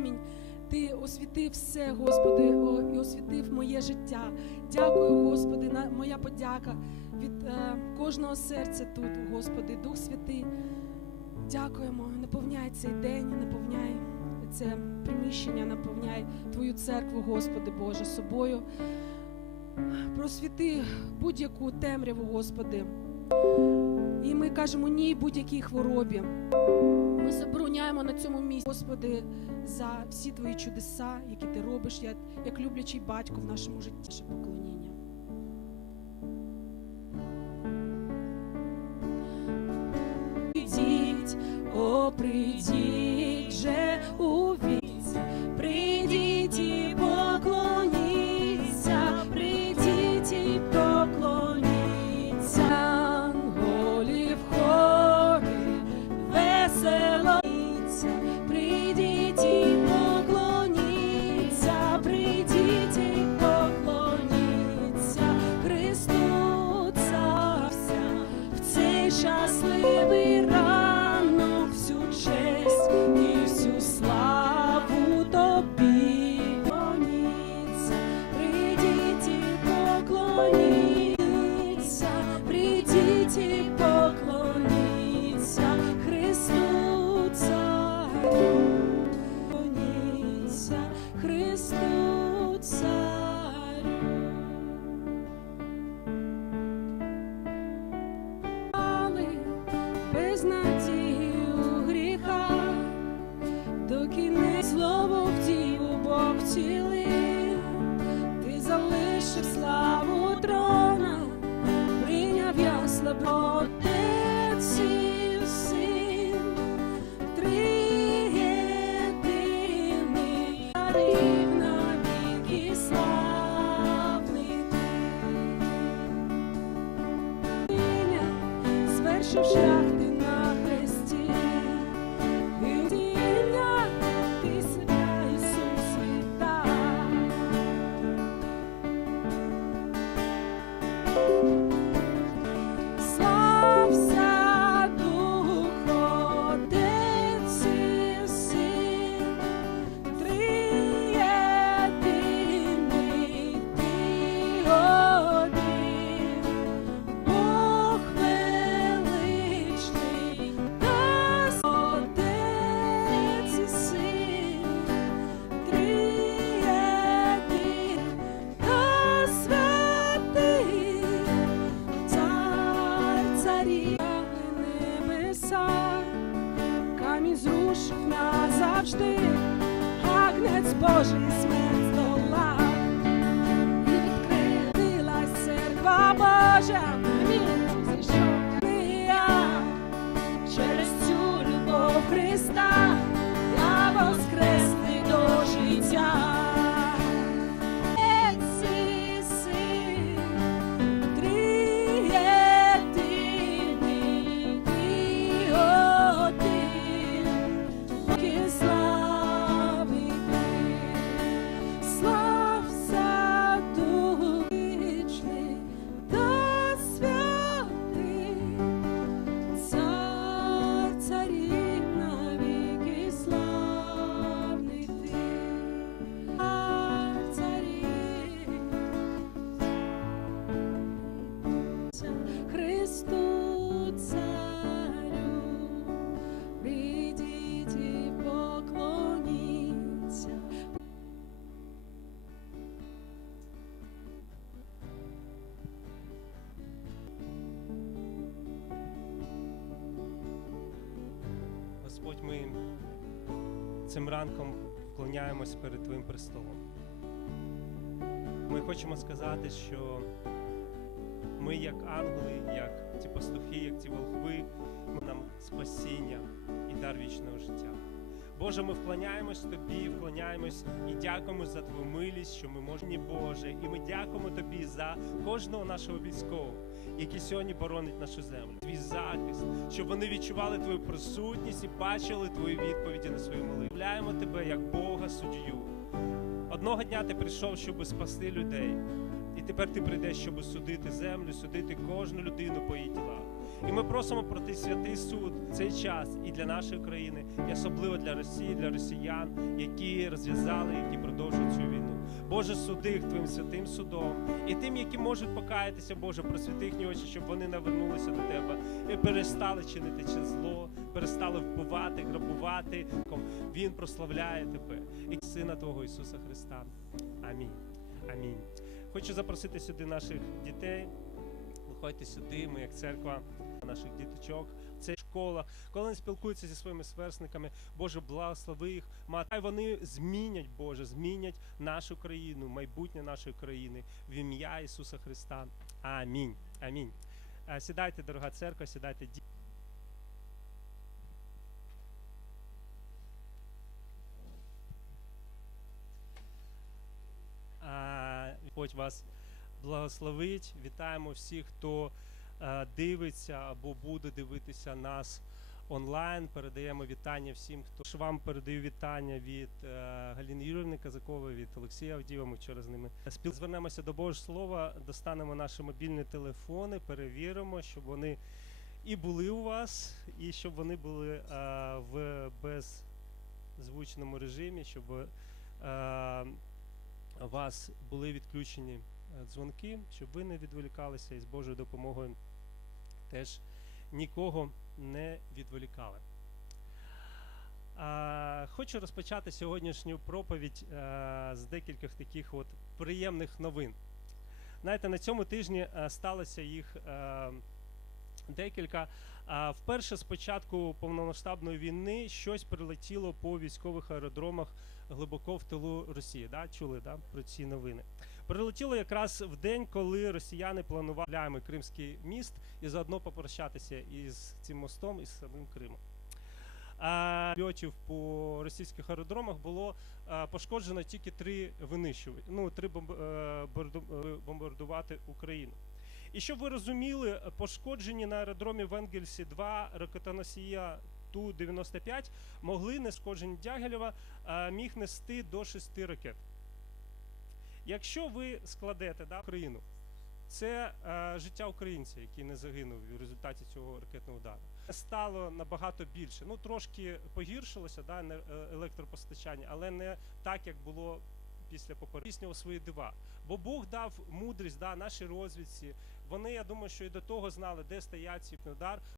промінь. Ти освітив все, Господи, і освітив моє життя. Дякую, Господи, моя подяка від е, кожного серця тут, Господи, Дух Святий. Дякуємо, наповняй цей день, наповняй це приміщення, наповняй Твою церкву, Господи Боже, собою. Просвіти будь-яку темряву, Господи. І ми кажемо ні будь-якій хворобі. Ми забороняємо на цьому місці, Господи, за всі твої чудеса, які ти робиш, як, як люблячий батько в нашому житті, поклоніння. Придіть, о, придіть без надію гріха, до кінець слово втілу Бог втілив, ти залишив славу трона, прийняв я слабо Отець і камінь зрушив назавжди, агнець Божий смерть здолав. І відкрилася церква Божа, Господь, ми цим ранком вклоняємось перед Твоїм престолом. Ми хочемо сказати, що ми, як ангели, як ті пастухи, як ті волхви, ми нам спасіння і дар вічного життя. Боже, ми вклоняємось Тобі, вклоняємось і дякуємо за Твою милість, що ми можемо, Боже, і ми дякуємо Тобі за кожного нашого військового, який сьогодні боронить нашу землю. Твій захист, щоб вони відчували Твою присутність і бачили Твої відповіді на свої молитви. Являємо Тебе як Бога суддю. Одного дня ти прийшов, щоб спасти людей. І тепер ти прийдеш, щоб судити землю, судити кожну людину по її ділах. І ми просимо про той святий суд в цей час і для нашої країни, і особливо для Росії, для росіян, які розв'язали, які продовжують. Боже, суди їх твоїм святим судом, і тим, які можуть покаятися, Боже, просвіти їхні очі, щоб вони навернулися до тебе і перестали чинити чи зло, перестали вбивати, грабувати. Він прославляє тебе і Сина Твого Ісуса Христа. Амінь. Амінь. Хочу запросити сюди наших дітей. Виходьте сюди, ми як церква наших діточок. Це школа, коли вони спілкуються зі своїми сверстниками, Боже, благослови їх. Хай вони змінять, Боже, змінять нашу країну, майбутнє нашої країни в ім'я Ісуса Христа. Амінь. Амінь. Е, Сідайте, дорога церква, сідайте ді- А, Господь вас благословить. Вітаємо всіх, хто дивиться або буде дивитися нас онлайн. Передаємо вітання всім, хто Ж вам передаю вітання від е, Галини Юрівни Казакової, від Олексія Авдієва. Ми вчора з ними. Звернемося до Божого Слова, достанемо наші мобільні телефони, перевіримо, щоб вони і були у вас, і щоб вони були е, в беззвучному режимі, щоб е, у вас були відключені е, дзвонки, щоб ви не відволікалися і з Божою допомогою теж нікого не відволікали. Хочу розпочати сьогоднішню проповідь е, з декількох таких от приємних новин. Знаєте, на цьому тижні е, сталося їх е, декілька. Вперше з початку повномасштабної війни щось прилетіло по військових аеродромах глибоко в тилу Росії. Чули про ці новини? Прилетіло якраз в день, коли росіяни планували Кримський міст і заодно попрощатися із цим мостом і з самим Кримом. Льотів по російських аеродромах було пошкоджено тільки три винищувачі, ну три е, е, бомбардувати Україну. І щоб ви розуміли, пошкоджені на аеродромі в Енгельсі два ракетоносія Ту-95 могли нешкоджені Дягілєва а, міг нести до шести ракет. Якщо ви складете да, Україну, це е, життя українця, який не загинув в результаті цього ракетного удару. Стало набагато більше. Ну трошки погіршилося да, е, електропостачання, але не так, як було після попереднього свої дива. Бо Бог дав мудрість да, нашій розвідці. Вони, я думаю, що і до того знали, де стоять ці удар.